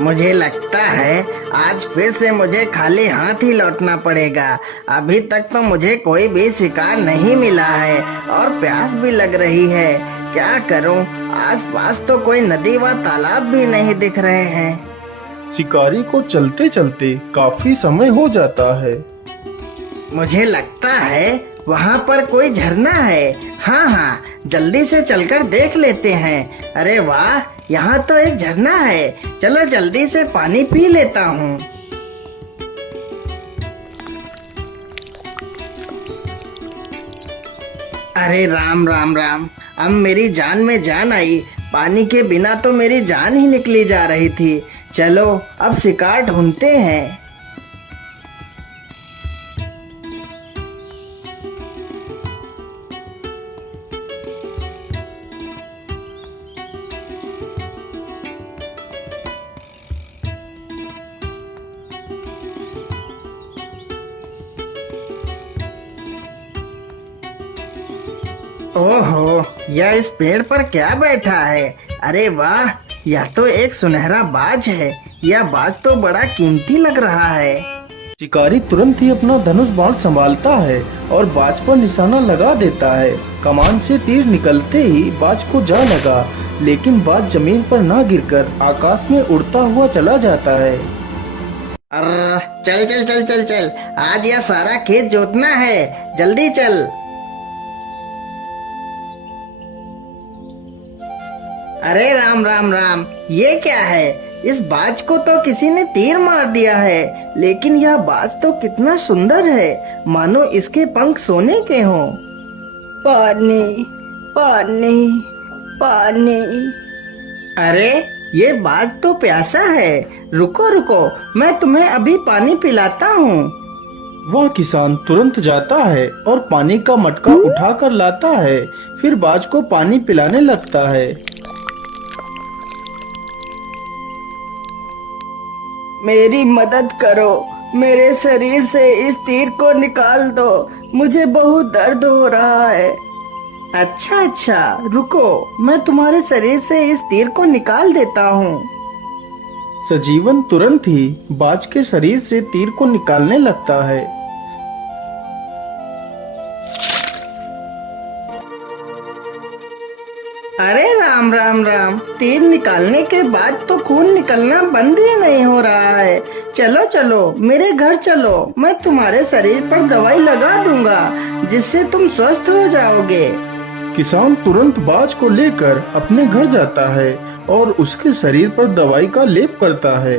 मुझे लगता है आज फिर से मुझे खाली हाथ ही लौटना पड़ेगा। अभी तक तो मुझे कोई भी शिकार नहीं मिला है और प्यास भी लग रही है। क्या करूं? आसपास तो कोई नदी व तालाब भी नहीं दिख रहे हैं। शिकारी को चलते चलते काफी समय हो जाता है। मुझे लगता है वहाँ पर कोई झरना है। हाँ हाँ, जल्दी से चलकर देख लेते हैं। अरे वाह, यहाँ तो एक झरना है। चलो जल्दी से पानी पी लेता हूँ। अरे राम राम राम, अब मेरी जान में जान आई। पानी के बिना तो मेरी जान ही निकली जा रही थी। चलो अब शिकार ढूंढते हैं। ओहो, यह इस पेड़ पर क्या बैठा है? अरे वाह, यह तो एक सुनहरा बाज है। यह बाज तो बड़ा कीमती लग रहा है। शिकारी तुरंत ही अपना धनुष बाण संभालता है और बाज पर निशाना लगा देता है। कमान से तीर निकलते ही बाज को जा लगा, लेकिन बाज जमीन पर ना गिरकर आकाश में उड़ता हुआ चला जाता है। अरे चल चल चल चल चल, आज यह सारा खेत जोतना है। जल्दी चल। अरे राम राम राम, ये क्या है? इस बाज को तो किसी ने तीर मार दिया है, लेकिन यह बाज तो कितना सुंदर है, मानो इसके पंख सोने के हों। पानी पानी पानी। अरे ये बाज तो प्यासा है। रुको रुको, मैं तुम्हें अभी पानी पिलाता हूँ। वह किसान तुरंत जाता है और पानी का मटका उठा कर लाता है। फिर बाज को पानी पिलाने लगता है। मेरी मदद करो, मेरे शरीर से इस तीर को निकाल दो। मुझे बहुत दर्द हो रहा है। अच्छा अच्छा, रुको, मैं तुम्हारे शरीर से इस तीर को निकाल देता हूँ। सजीवन तुरंत ही बाज के शरीर से तीर को निकालने लगता है। अरे राम राम राम, तीर निकालने के बाद तो खून निकलना बंद ही नहीं हो रहा है। चलो चलो मेरे घर चलो, मैं तुम्हारे शरीर पर दवाई लगा दूंगा, जिससे तुम स्वस्थ हो जाओगे। किसान तुरंत बाज को लेकर अपने घर जाता है और उसके शरीर पर दवाई का लेप करता है।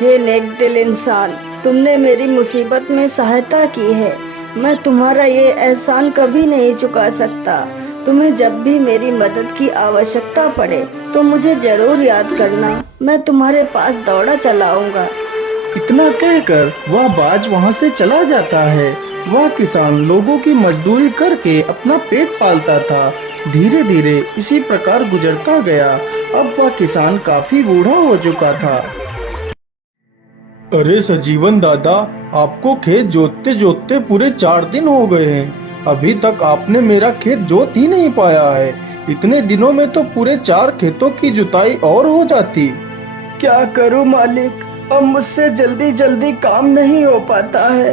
हे नेक दिल इंसान, तुमने मेरी मुसीबत में सहायता की है। मैं तुम्हारा ये एहसान कभी नहीं चुका सकता। तुम्हें जब भी मेरी मदद की आवश्यकता पड़े तो मुझे जरूर याद करना। मैं तुम्हारे पास दौड़ा चला आऊंगा। इतना कहकर वह बाज वहाँ से चला जाता है। वह किसान लोगों की मजदूरी करके अपना पेट पालता था। धीरे धीरे इसी प्रकार गुजरता गया। अब वह किसान काफी बूढ़ा हो चुका था। अरे सजीवन दादा, आपको खेत जोतते जोतते पूरे 4 दिन हो गए हैं। अभी तक आपने मेरा खेत जोत ही नहीं पाया है। इतने दिनों में तो पूरे 4 खेतों की जुताई और हो जाती। क्या करूं मालिक, अब मुझसे जल्दी जल्दी काम नहीं हो पाता है।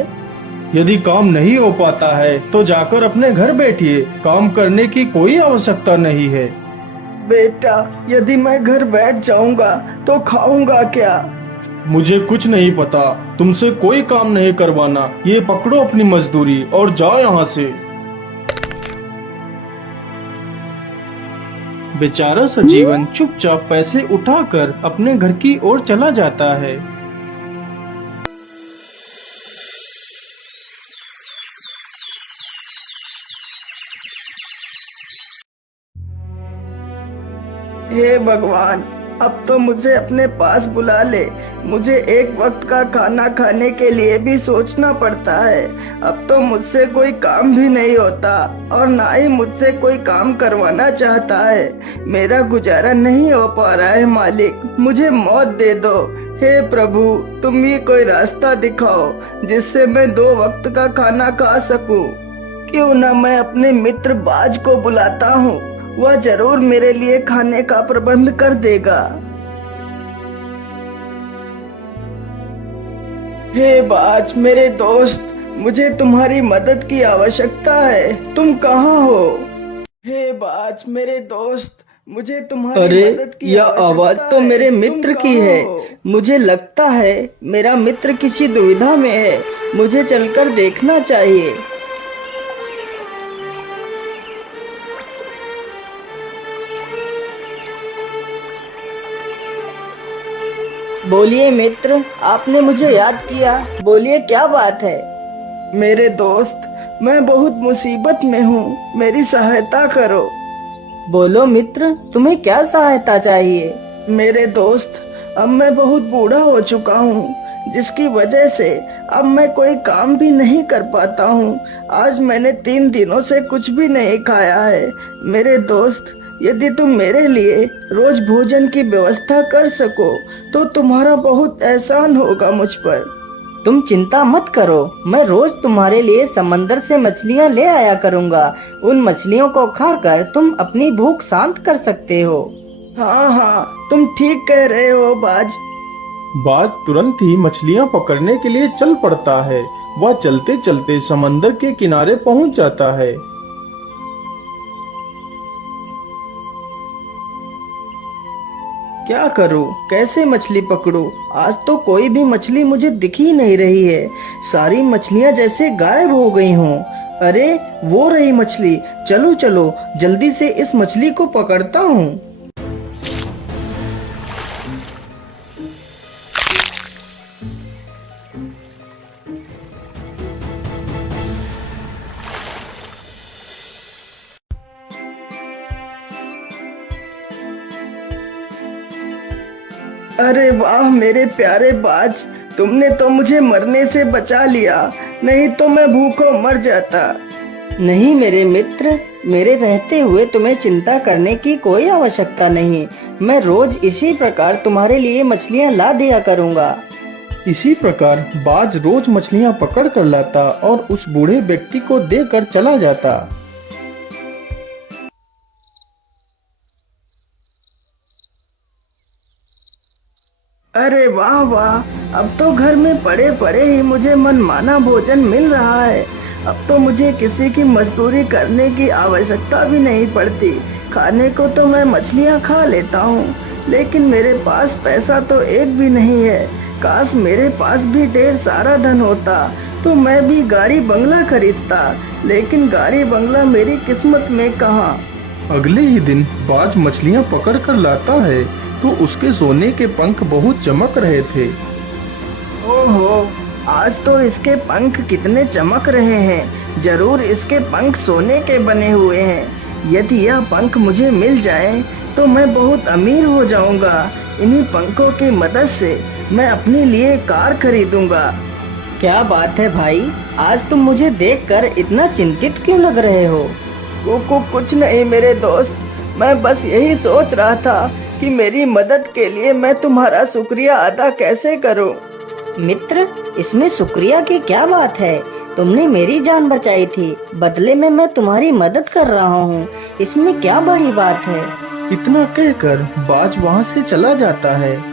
यदि काम नहीं हो पाता है तो जाकर अपने घर बैठिए। काम करने की कोई आवश्यकता नहीं है। बेटा, यदि मैं घर बैठ जाऊंगा तो खाऊंगा क्या? मुझे कुछ नहीं पता, तुमसे कोई काम नहीं करवाना। ये पकड़ो अपनी मजदूरी और जाओ यहाँ से। बेचारा सजीवन चुपचाप पैसे उठाकर अपने घर की ओर चला जाता है। हे भगवान, अब तो मुझे अपने पास बुला ले। मुझे एक वक्त का खाना खाने के लिए भी सोचना पड़ता है। अब तो मुझसे कोई काम भी नहीं होता और ना ही मुझसे कोई काम करवाना चाहता है। मेरा गुजारा नहीं हो पा रहा है मालिक, मुझे मौत दे दो। हे प्रभु, तुम ही कोई रास्ता दिखाओ जिससे मैं 2 वक्त का खाना खा सकूं। क्यों ना मैं अपने मित्र बाज को बुलाता हूँ वह जरूर मेरे लिए खाने का प्रबंध कर देगा। हे बाज मेरे दोस्त, मुझे तुम्हारी मदद की आवश्यकता है, तुम कहाँ हो? हे बाज मेरे दोस्त, मुझे तुम्हारी अरे मदद की यह आवश्यकता आवाज तो है, मेरे तुम मित्र की कहाँ है। हो? मुझे लगता है मेरा मित्र किसी दुविधा में है, मुझे चलकर देखना चाहिए। बोलिए मित्र, आपने मुझे याद किया, बोलिए क्या बात है? मेरे दोस्त, मैं बहुत मुसीबत में हूँ, मेरी सहायता करो। बोलो मित्र, तुम्हें क्या सहायता चाहिए? मेरे दोस्त, अब मैं बहुत बूढ़ा हो चुका हूँ, जिसकी वजह से अब मैं कोई काम भी नहीं कर पाता हूँ। आज मैंने 3 दिनों से कुछ भी नहीं खाया है। मेरे दोस्त, यदि तुम मेरे लिए रोज भोजन की व्यवस्था कर सको तो तुम्हारा बहुत एहसान होगा मुझ पर। तुम चिंता मत करो, मैं रोज तुम्हारे लिए समंदर से मछलियाँ ले आया करूँगा। उन मछलियों को खाकर तुम अपनी भूख शांत कर सकते हो। हाँ हाँ, तुम ठीक कह रहे हो बाज। बाज तुरंत ही मछलियाँ पकड़ने के लिए चल पड़ता है। वह चलते चलते समंदर के किनारे पहुँच जाता है। क्या करूं, कैसे मछली पकड़ूं? आज तो कोई भी मछली मुझे दिख ही नहीं रही है। सारी मछलियां जैसे गायब हो गई हों। अरे वो रही मछली, चलो चलो जल्दी से इस मछली को पकड़ता हूँ। अरे वाह मेरे प्यारे बाज, तुमने तो मुझे मरने से बचा लिया, नहीं तो मैं भूखों मर जाता। नहीं मेरे मित्र, मेरे रहते हुए तुम्हें चिंता करने की कोई आवश्यकता नहीं। मैं रोज इसी प्रकार तुम्हारे लिए मछलियाँ ला दिया करूँगा। इसी प्रकार बाज रोज मछलियाँ पकड़ कर लाता और उस बूढ़े व्यक्ति को देकर चला जाता। अरे वाह वाह, अब तो घर में पड़े पड़े ही मुझे मनमाना भोजन मिल रहा है। अब तो मुझे किसी की मजदूरी करने की आवश्यकता भी नहीं पड़ती। खाने को तो मैं मछलियाँ खा लेता हूँ, लेकिन मेरे पास पैसा तो एक भी नहीं है। काश मेरे पास भी ढेर सारा धन होता तो मैं भी गाड़ी बंगला खरीदता, लेकिन गाड़ी बंगला मेरी किस्मत में कहाँ। अगले ही दिन बाज मछलियाँ पकड़ कर लाता है तो उसके सोने के पंख बहुत चमक रहे थे। ओहो, आज तो इसके पंख कितने चमक रहे हैं। जरूर इसके पंख सोने के बने हुए हैं। यदि यह पंख मुझे मिल जाए तो मैं बहुत अमीर हो जाऊंगा। इन्हीं पंखों की मदद से मैं अपने लिए कार खरीदूंगा। क्या बात है भाई, आज तुम मुझे देखकर इतना चिंतित क्यों लग रहे हो? कुछ नहीं मेरे दोस्त, मैं बस यही सोच रहा था कि मेरी मदद के लिए मैं तुम्हारा शुक्रिया अदा कैसे करूं। मित्र, इसमें शुक्रिया की क्या बात है? तुमने मेरी जान बचाई थी, बदले में मैं तुम्हारी मदद कर रहा हूँ। इसमें क्या बड़ी बात है? इतना कहकर बाज वहाँ से चला जाता है।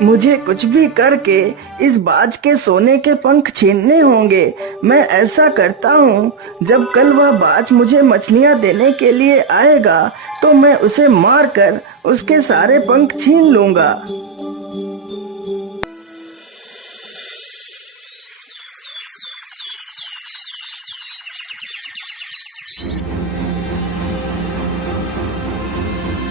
मुझे कुछ भी करके इस बाज के सोने के पंख छीनने होंगे। मैं ऐसा करता हूँ, जब कल वह बाज मुझे मछलियाँ देने के लिए आएगा तो मैं उसे मारकर उसके सारे पंख छीन लूंगा।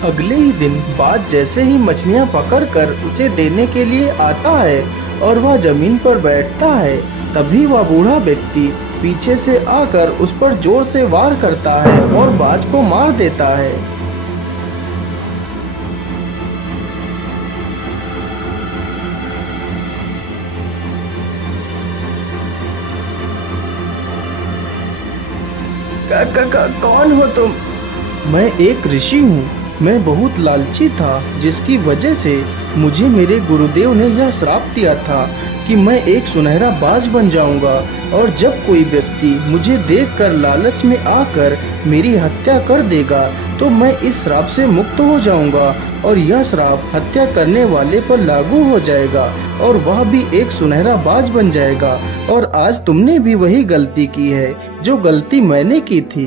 अगले ही दिन बाज जैसे ही मछलियाँ पकड़कर उसे देने के लिए आता है और वह जमीन पर बैठता है, तभी वह बूढ़ा व्यक्ति पीछे से आकर उस पर जोर से वार करता है और बाज को मार देता है। कौन हो तुम? मैं एक ऋषि हूँ। मैं बहुत लालची था, जिसकी वजह से मुझे मेरे गुरुदेव ने यह श्राप दिया था कि मैं एक सुनहरा बाज बन जाऊंगा और जब कोई व्यक्ति मुझे देखकर लालच में आकर मेरी हत्या कर देगा तो मैं इस श्राप से मुक्त हो जाऊंगा और यह श्राप हत्या करने वाले पर लागू हो जाएगा और वह भी एक सुनहरा बाज बन जाएगा। और आज तुमने भी वही गलती की है जो गलती मैंने की थी।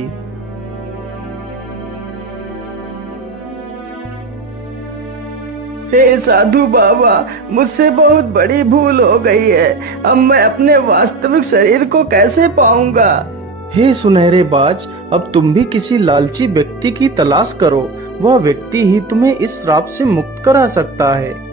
हे साधु बाबा, मुझसे बहुत बड़ी भूल हो गई है। अब मैं अपने वास्तविक शरीर को कैसे पाऊंगा? हे सुनहरे बाज, अब तुम भी किसी लालची व्यक्ति की तलाश करो। वह व्यक्ति ही तुम्हें इस श्राप से मुक्त करा सकता है।